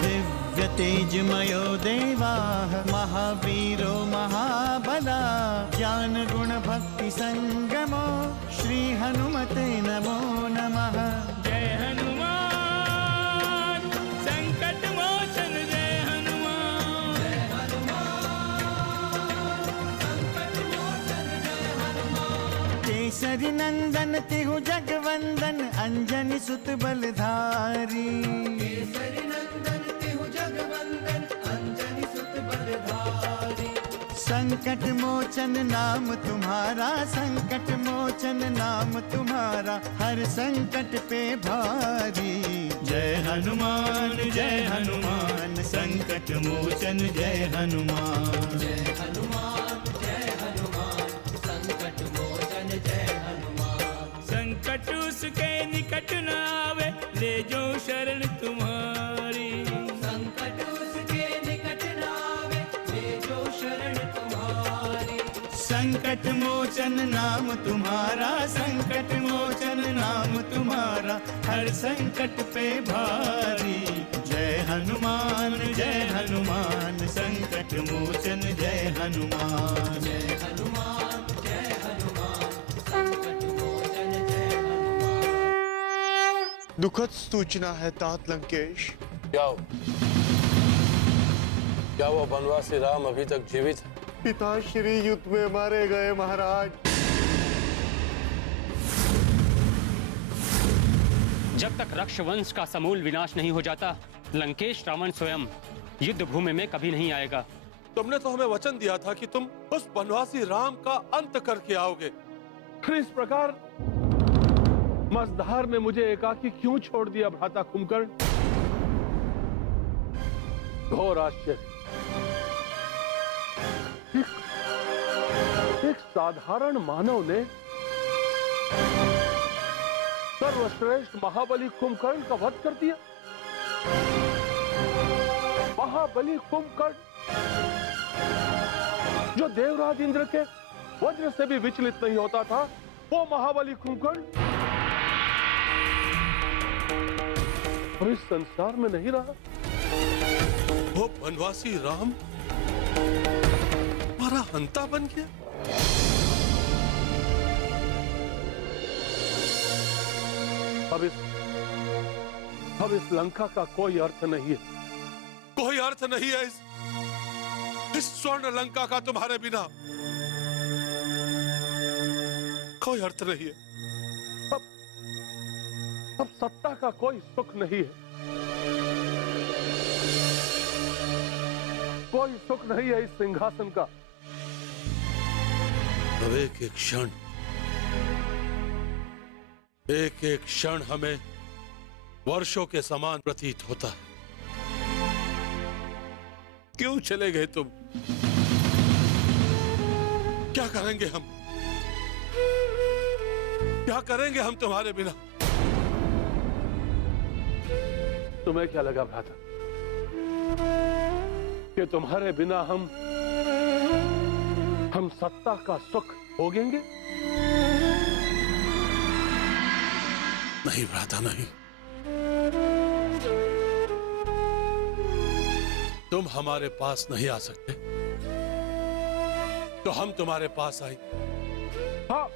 दिव्य तेजमयो देवाः महावीरो महाबला ज्ञान गुण भक्ति संगमो श्री हनुमते नमो नमः। जय हनुमान संकट मोचन जय हनुमान। जय हनुमान संकट मोचन जय हनुमान। केसरी नंदन तिहु जगवंदन अंजनी सुत बलधारी। केसरी नंदन तिहु जगवंदन अंजनी सुत बलधारी। संकट मोचन नाम तुम्हारा संकट मोचन नाम तुम्हारा हर संकट पे भारी। जय हनुमान संकट मोचन जय हनुमान। जय हनुमान संकट मोचन जय हनुमान। संकट उसके निकट न आवे ले जो शरण तुम्हारी। संकट उसके निकट न आवे ले जो शरण तुम्हारी। संकट मोचन नाम तुम्हारा संकट मोचन नाम तुम्हारा हर संकट पे भारी। जय हनुमान संकट मोचन जय हनुमान। जय हनुमान संकट मोचन जय हनुमान। दुखद सूचना है तात लंकेश। क्या वो बनवासी राम अभी तक जीवित है? पिताश्री युद्ध में मारे गए महाराज। जब तक रक्षवंश का समूल विनाश नहीं हो जाता लंकेश रावण स्वयं युद्ध भूमि में कभी नहीं आएगा। तुमने तो हमें वचन दिया था कि तुम उस बनवासी राम का अंत करके आओगे, फिर इस प्रकार मझधार में मुझे एकाकी क्यों छोड़ दिया भ्राता कुंभकर्ण? घोर आश्चर्य। एक साधारण मानव ने सर्वश्रेष्ठ महाबली कुंभकर्ण का वध कर दिया। महाबली कुंभकर्ण जो देवराज इंद्र के वज्र से भी विचलित नहीं होता था, वो महाबली कुंभकर्ण अब इस संसार में नहीं रहा। वो बनवासी राम हमारा हंता बन गया। अब इस लंका का कोई अर्थ नहीं है, कोई अर्थ नहीं है इस स्वर्ण लंका का तुम्हारे बिना कोई अर्थ नहीं है। अब सत्ता का कोई सुख नहीं है, कोई सुख नहीं है इस सिंहासन का। अब एक एक क्षण हमें वर्षों के समान प्रतीत होता है। क्यों चले गए तुम? क्या करेंगे हम? क्या करेंगे हम तुम्हारे बिना? तुम्हें क्या लगा भ्राता कि तुम्हारे बिना हम सत्ता का सुख भोगेंगे? नहीं भ्राता नहीं। तुम हमारे पास नहीं आ सकते तो हम तुम्हारे पास आएंगे। हाँ,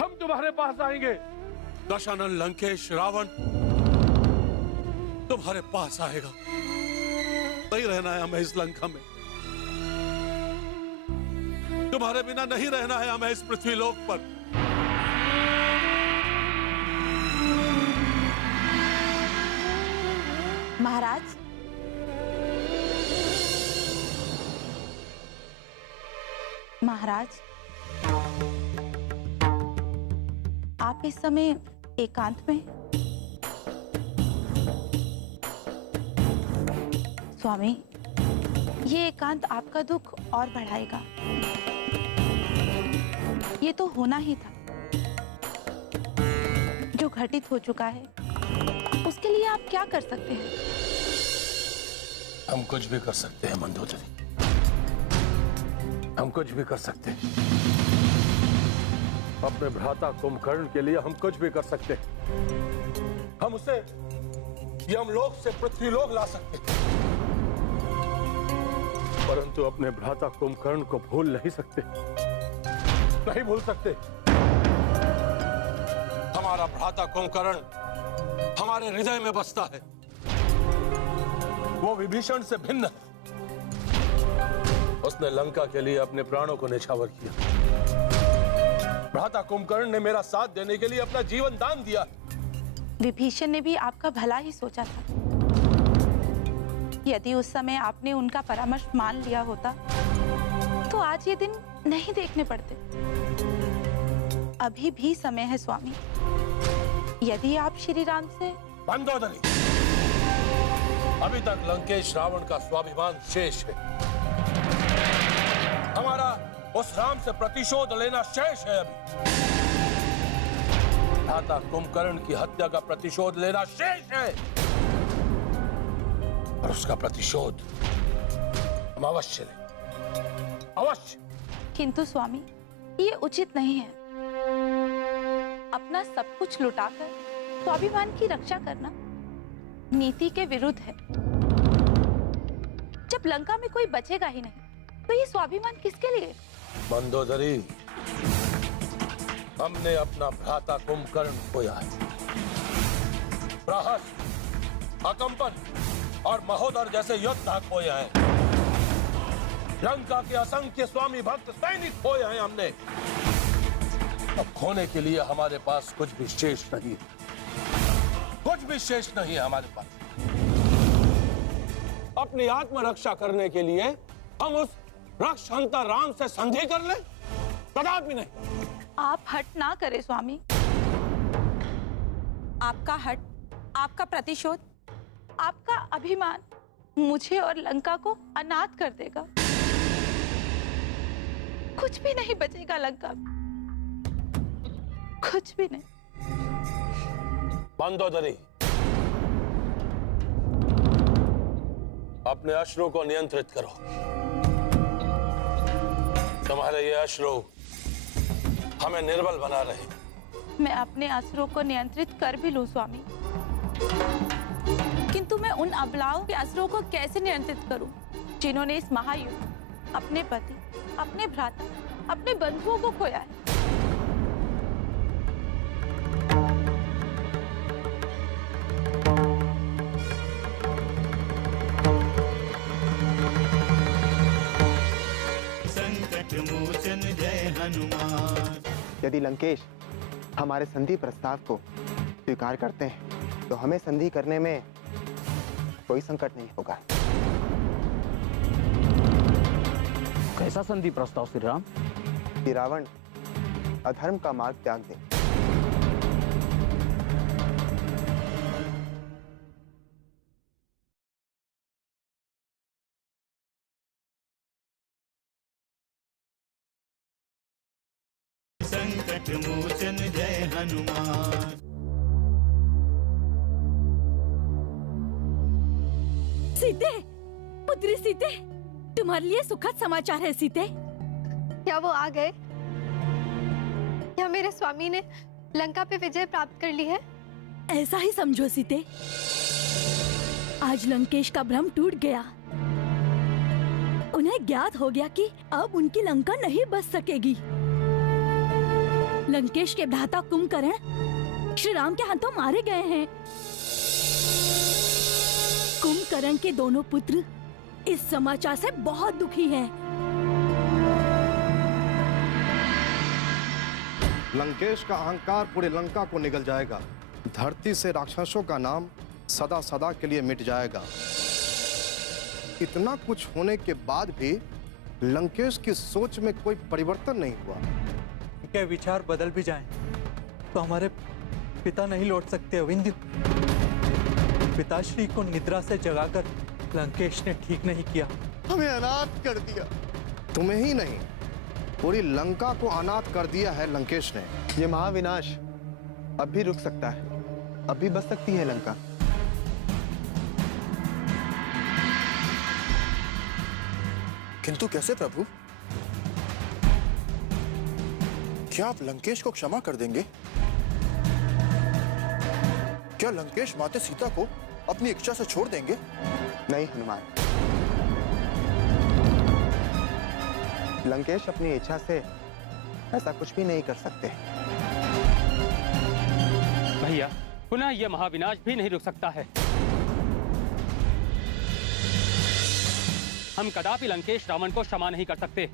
हम तुम्हारे पास आएंगे। दशानन लंकेश रावण तुम्हारे पास आएगा। नहीं रहना है हमें इस लंका में, तुम्हारे बिना नहीं रहना है हमें इस पृथ्वी लोक पर। महाराज, महाराज, आप इस समय एकांत में? स्वामी, ये एकांत आपका दुख और बढ़ाएगा। ये तो होना ही था। जो घटित हो चुका है उसके लिए आप क्या कर सकते हैं? हम कुछ भी कर सकते हैं मंदोदरी, हम कुछ भी कर सकते हैं। अपने भ्राता कुंभकर्ण के लिए हम कुछ भी कर सकते हैं। हम उसे यमलोक से पृथ्वीलोक ला सकते थे, परंतु अपने भ्राता कुंभकर्ण को भूल नहीं सकते, नहीं भूल सकते। हमारा भ्राता कुंभकर्ण हमारे हृदय में बसता है। वो विभीषण से भिन्न है। उसने लंका के लिए अपने प्राणों को न्यौछावर किया। भ्राता कुंभकर्ण ने मेरा साथ देने के लिए अपना जीवन दान दिया। विभीषण ने भी आपका भला ही सोचा था। यदि उस समय आपने उनका परामर्श मान लिया होता तो आज ये दिन नहीं देखने पड़ते। अभी भी समय है स्वामी। यदि आप श्री राम से मंदोदरी, अभी तक लंकेश रावण का स्वाभिमान शेष है। हमारा उस राम से प्रतिशोध लेना शेष है। अभी भ्राता कुंभकर्ण की हत्या का प्रतिशोध लेना शेष है, और उसका प्रतिशोध हम अवश्य लें, अवश्य। किंतु स्वामी, ये उचित नहीं है। अपना सब कुछ लुटाकर स्वाभिमान की रक्षा करना नीति के विरुद्ध है। जब लंका में कोई बचेगा ही नहीं तो ये स्वाभिमान किसके लिए? मंदोदरी, हमने अपना भ्राता कुंभकर्ण खोया है। प्रहस, अकंपन और महोदर जैसे योद्धा खोया है। लंका के असंख्य स्वामी भक्त सैनिक खोए हैं हमने। अब खोने के लिए हमारे पास कुछ भी शेष नहीं है, कुछ भी शेष नहीं है हमारे पास। अपनी आत्मरक्षा करने के लिए हम उस रक्षहंता राम से संधि कर लें? कदापि नहीं। आप हट ना करें स्वामी। आपका हट, आपका प्रतिशोध, आपका अभिमान मुझे और लंका को अनाथ कर देगा। कुछ भी नहीं बचेगा लंका में, कुछ भी नहीं। मंदोदरी, अपने अश्रु को नियंत्रित करो। तुम्हारे ये अश्रु हमें निर्बल बना रहे। मैं अपने अश्रुओं को नियंत्रित कर भी लूं स्वामी, किंतु मैं उन अबलाओं के अश्रुओं को कैसे नियंत्रित करूं जिन्होंने इस महायुद्ध अपने पति, अपने भ्राता, अपने बंधुओं को खोया है। संकट मोचन जय हनुमान। यदि लंकेश हमारे संधि प्रस्ताव को स्वीकार करते हैं तो हमें संधि करने में कोई संकट नहीं होगा। कैसा संधि प्रस्ताव श्री राम? कि रावण अधर्म का मार्ग त्याग दे। संकट मोचन जय हनुमान। सीते, पुत्री सीते, तुम्हारे लिए सुखद समाचार है सीते। क्या वो आ गए? क्या मेरे स्वामी ने लंका पे विजय प्राप्त कर ली है? ऐसा ही समझो सीते। आज लंकेश का भ्रम टूट गया। उन्हें ज्ञात हो गया कि अब उनकी लंका नहीं बच सकेगी। लंकेश के भ्राता कुंभकर्ण श्री राम के हाथों मारे गए हैं। कुंभकर्ण के दोनों पुत्र इस समाचार से बहुत दुखी हैं। लंकेश का अहंकार पूरे लंका को निगल जाएगा। धरती से राक्षसों का नाम सदा सदा के लिए मिट जाएगा। इतना कुछ होने के बाद भी लंकेश की सोच में कोई परिवर्तन नहीं हुआ। उनके विचार बदल भी जाएं तो हमारे पिता नहीं लौट सकते अविंद। पिताश्री को निद्रा से जगाकर लंकेश ने ठीक नहीं किया। हमें अनाथ कर दिया। तुम्हें ही नहीं, पूरी लंका को अनाथ कर दिया है लंकेश ने। ये महाविनाश अब भी रुक सकता है, अब भी बच सकती है लंका। किंतु कैसे प्रभु? क्या आप लंकेश को क्षमा कर देंगे? क्या लंकेश माता सीता को अपनी इच्छा से छोड़ देंगे? नहीं हनुमान, लंकेश अपनी इच्छा से ऐसा कुछ भी नहीं कर सकते। भैया, पुनः यह महाविनाश भी नहीं रुक सकता है। हम कदापि लंकेश रावण को क्षमा नहीं कर सकते।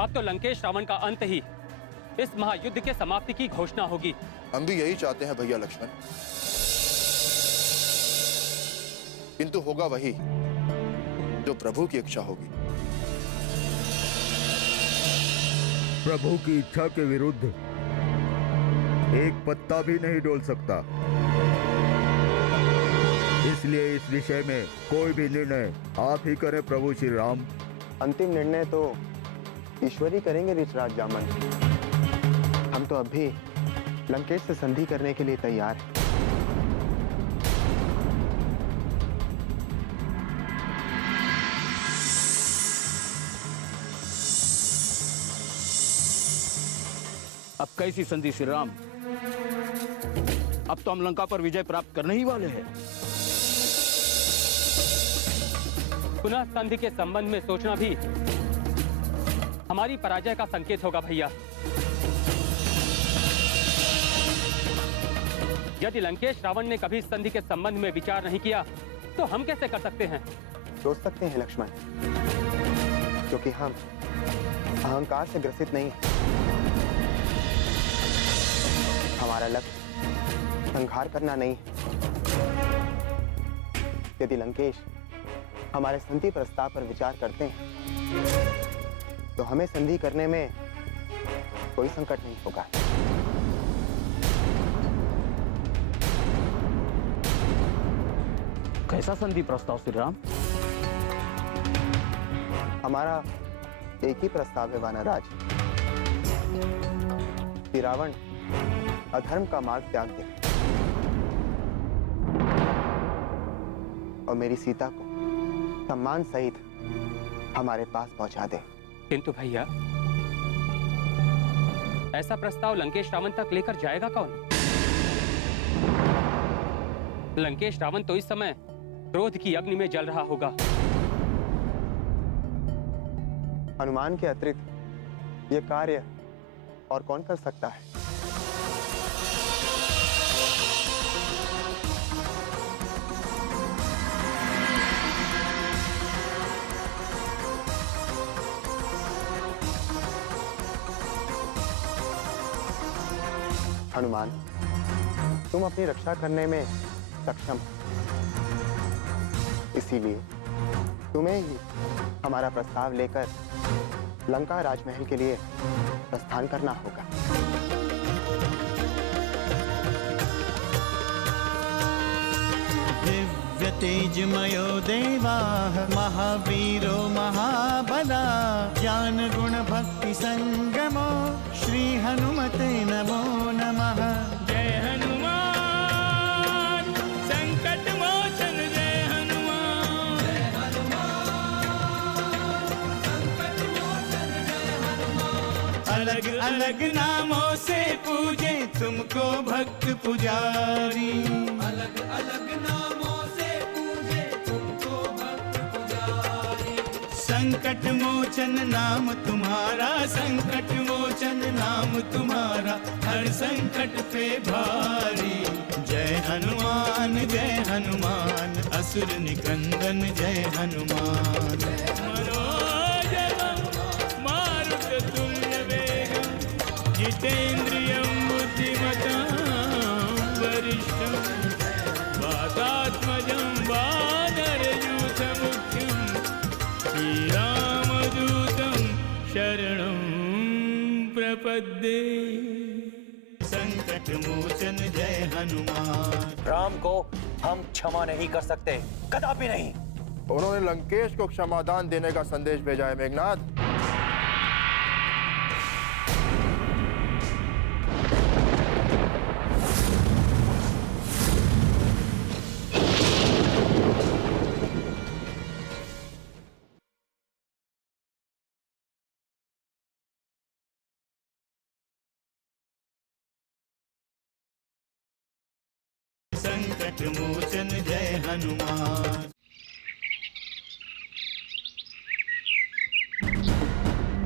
अब तो लंकेश रावण का अंत ही इस महायुद्ध के समाप्ति की घोषणा होगी। हम भी यही चाहते हैं भैया लक्ष्मण, किंतु होगा वही जो प्रभु की इच्छा होगी। प्रभु की इच्छा के विरुद्ध एक पत्ता भी नहीं डोल सकता, इसलिए इस विषय में कोई भी निर्णय आप ही करें प्रभु श्री राम। अंतिम निर्णय तो ईश्वर ही करेंगे ऋषराज जामन। हम तो अब भी लंकेश से संधि करने के लिए तैयार हैं। अब कैसी संधि श्री राम? अब तो हम लंका पर विजय प्राप्त करने ही वाले हैं। पुनः संधि के संबंध में सोचना भी हमारी पराजय का संकेत होगा भैया। यदि लंकेश रावण ने कभी संधि के संबंध में विचार नहीं किया तो हम कैसे कर सकते हैं? सोच सकते हैं लक्ष्मण, क्योंकि हम अहंकार से ग्रसित नहीं हैं। हमारा लक्ष्य संहार करना नहीं है। यदि लंकेश हमारे संधि प्रस्ताव पर विचार करते हैं तो हमें संधि करने में कोई संकट नहीं होगा। कैसा संधि प्रस्ताव श्री राम? हमारा एक ही प्रस्ताव है वानराज, कि रावण अधर्म का मार्ग त्याग दे और मेरी सीता को सम्मान सहित हमारे पास पहुंचा दे। किंतु भैया, ऐसा प्रस्ताव लंकेश रावण तक लेकर जाएगा कौन? लंकेश रावण तो इस समय क्रोध की अग्नि में जल रहा होगा। हनुमान के अतिरिक्त ये कार्य और कौन कर सकता है? हनुमान, तुम अपनी रक्षा करने में सक्षम हो, इसीलिए तुम्हें ही हमारा प्रस्ताव लेकर लंका राजमहल के लिए प्रस्थान करना होगा। दिव्य तेजमयो देवाः महावीरो महाबला ज्ञान गुण भक्ति संगमो श्री हनुमते नमो नमः। जय हनुमान संकट मोचन, जय हनुमान। जय हनुमान संकट मोचन, जय हनुमान। अलग अलग नामों से पूजे तुमको भक्त पुजारी, अलग अलग नामों से पूजे तुमको भक्त पुजारी। संकट मोचन नाम तुम्हारा, संकट मोचन नाम तुम्हारा, हर संकट पे भारी। जय हनुमान असुर निकंदन, जय हनुमान। मनोजवं मारुततुल्यवेगं जितेन्द्रियं बुद्धिमतां वरिष्ठं वातात्मजं वानरयूथमुख्यं श्रीरामदूतं शरणं प्रपद्ये। संकट मोचन जय हनुमान। राम को हम क्षमा नहीं कर सकते, कदापि नहीं। उन्होंने लंकेश को क्षमादान देने का संदेश भेजा है मेघनाथ। संकट मोचन जय हनुमान।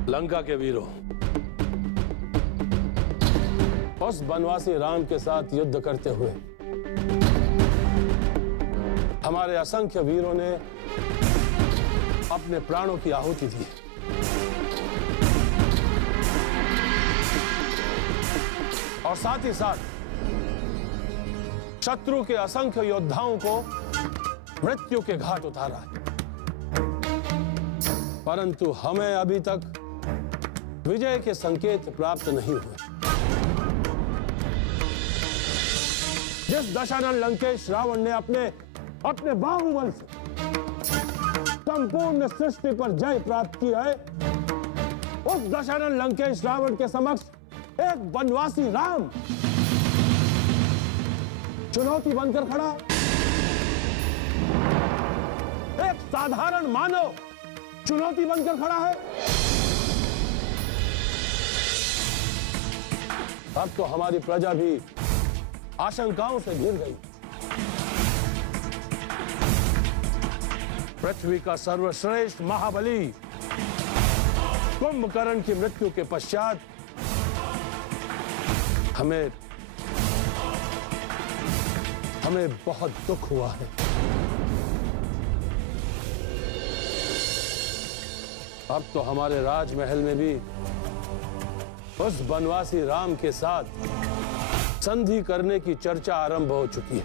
लंका के वीरों, उस बनवासी राम के साथ युद्ध करते हुए हमारे असंख्य वीरों ने अपने प्राणों की आहुति दी। और साथ ही साथ शत्रु के असंख्य योद्धाओं को मृत्यु के घाट उतारा है। परंतु हमें अभी तक विजय के संकेत प्राप्त नहीं हुए। जिस दशानन लंकेश रावण ने अपने बाहुबल से संपूर्ण सृष्टि पर जय प्राप्त की है, उस दशानन लंकेश रावण के समक्ष एक वनवासी राम चुनौती बनकर खड़ा। एक साधारण मानव चुनौती बनकर खड़ा है। अब तो हमारी प्रजा भी आशंकाओं से घिर गई। पृथ्वी का सर्वश्रेष्ठ महाबली कुंभकर्ण की मृत्यु के पश्चात हमें बहुत दुख हुआ है। अब तो हमारे राजमहल में भी उस बनवासी राम के साथ संधि करने की चर्चा आरंभ हो चुकी है।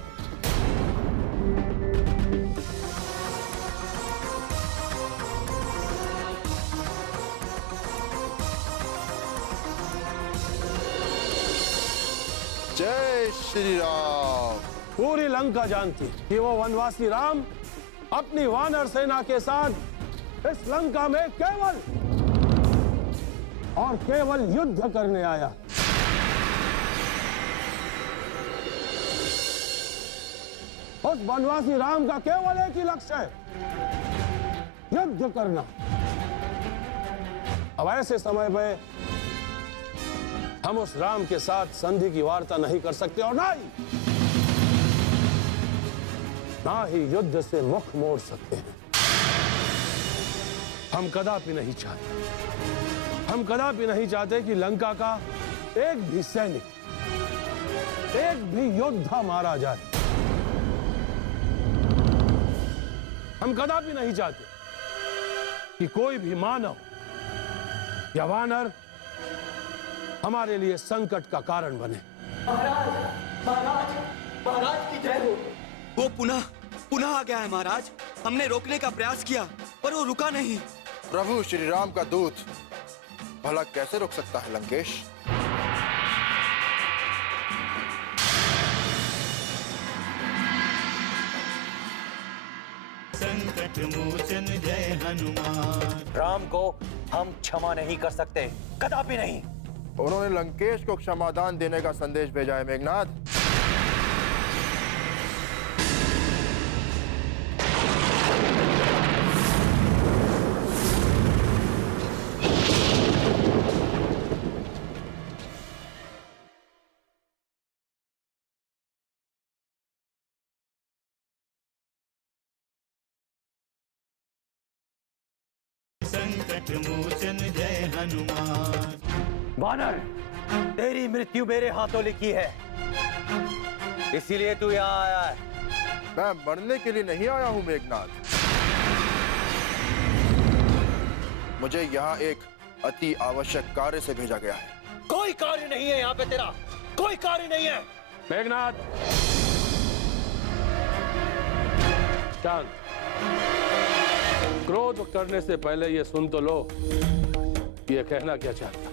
जय श्री राम। पूरी लंका जानती कि वो वनवासी राम अपनी वानर सेना के साथ इस लंका में केवल युद्ध करने आया। उस वनवासी राम का केवल एक ही लक्ष्य है, युद्ध करना। अब ऐसे समय में हम उस राम के साथ संधि की वार्ता नहीं कर सकते और ना ही युद्ध से मुख मोड़ सकते हैं। हम कदापि नहीं चाहते कि लंका का एक भी सैनिक, एक भी योद्धा मारा जाए। हम कदापि नहीं चाहते कि कोई भी मानव या वानर हमारे लिए संकट का कारण बने। महाराज की जय हो। वो पुनः आ गया है महाराज। हमने रोकने का प्रयास किया पर वो रुका नहीं। प्रभु श्री राम का दूत भला कैसे रोक सकता है लंकेश? संकट मोचन जय हनुमान। राम को हम क्षमा नहीं कर सकते, कदापि नहीं। उन्होंने लंकेश को क्षमादान देने का संदेश भेजा है मेघनाथ। संकट मोचन जय हनुमान। वानर, तेरी मृत्यु मेरे हाथों लिखी है, इसीलिए तू यहाँ आया है। मैं मरने के लिए नहीं आया हूँ मेघनाथ। मुझे यहाँ एक अति आवश्यक कार्य से भेजा गया है। कोई कार्य नहीं है यहाँ पे तेरा, कोई कार्य नहीं है। मेघनाथ, शांत। क्रोध करने से पहले ये सुन तो लो कि ये कहना क्या चाहता।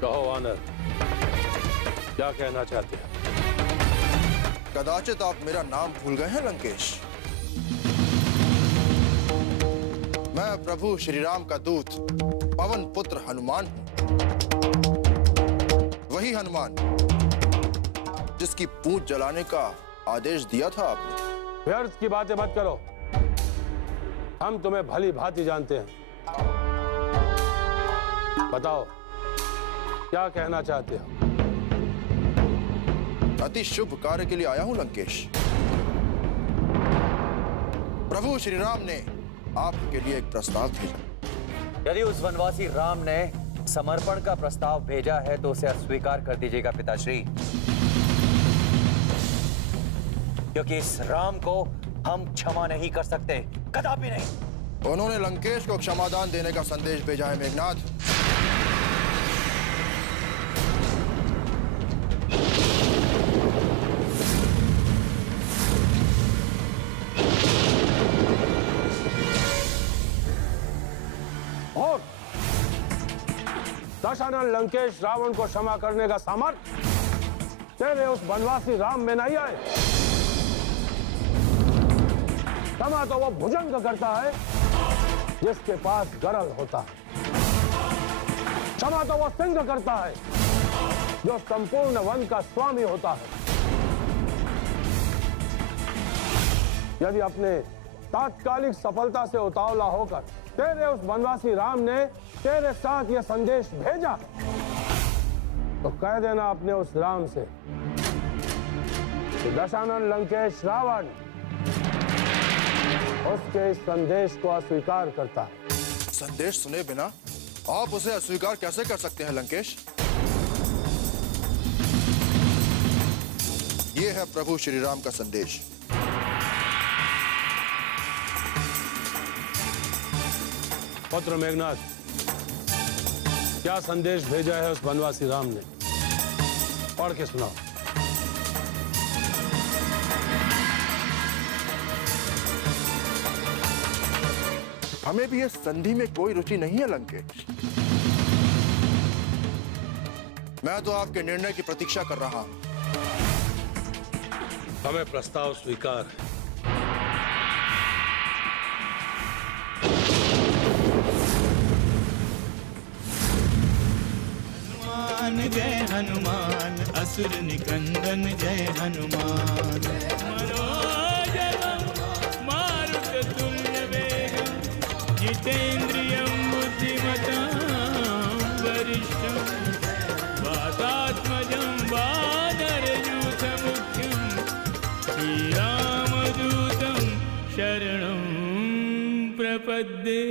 कहो वानर, क्या कहना चाहते हैं? कदाचित आप मेरा नाम भूल गए हैं लंकेश। मैं प्रभु श्री राम का दूत पवन पुत्र हनुमान हूं। वही हनुमान जिसकी पूंछ जलाने का आदेश दिया था आपने। व्यर्थ की बातें मत करो, हम तुम्हें भली भांति जानते हैं। बताओ क्या कहना चाहते हो? अति शुभ कार्य के लिए आया हूं लंकेश। प्रभु श्री राम ने आपके लिए एक प्रस्ताव भेजा। यदि उस वनवासी राम ने समर्पण का प्रस्ताव भेजा है तो उसे अस्वीकार कर दीजिएगा पिताश्री, क्योंकि इस राम को हम क्षमा नहीं कर सकते, कदापि नहीं। उन्होंने लंकेश को क्षमादान देने का संदेश भेजा है मेघनाथ। और दशानन लंकेश रावण को क्षमा करने का सामर्थ्य तेरे उस वनवासी राम में नहीं आए। क्षमा तो वो भुजंग करता है जिसके पास गरल होता है। क्षमा तो वो सिंह करता है जो संपूर्ण वन का स्वामी होता है। यदि अपने तात्कालिक सफलता से उतावला होकर तेरे उस वनवासी राम ने तेरे साथ यह संदेश भेजा तो कह देना अपने उस राम से कि दशानन लंकेश रावण उसके इस संदेश को अस्वीकार करता है। संदेश सुने बिना आप उसे अस्वीकार कैसे कर सकते हैं लंकेश? ये है प्रभु श्री राम का संदेश। पुत्र मेघनाथ, क्या संदेश भेजा है उस वनवासी राम ने? पढ़ के सुनाओ। हमें भी इस संधि में कोई रुचि नहीं है लंकेश। मैं तो आपके निर्णय की प्रतीक्षा कर रहा हूं। हमें प्रस्ताव स्वीकार है। जय हनुमान असुर निकंदन जय हनुमान। मनोजवं मारुततुल्य वेगं जितेन्द्रियं बुद्धिमतां वरिष्ठं वातात्मजं वानरयूथमुख्यं श्रीरामदूतं शरणं प्रपद्ये।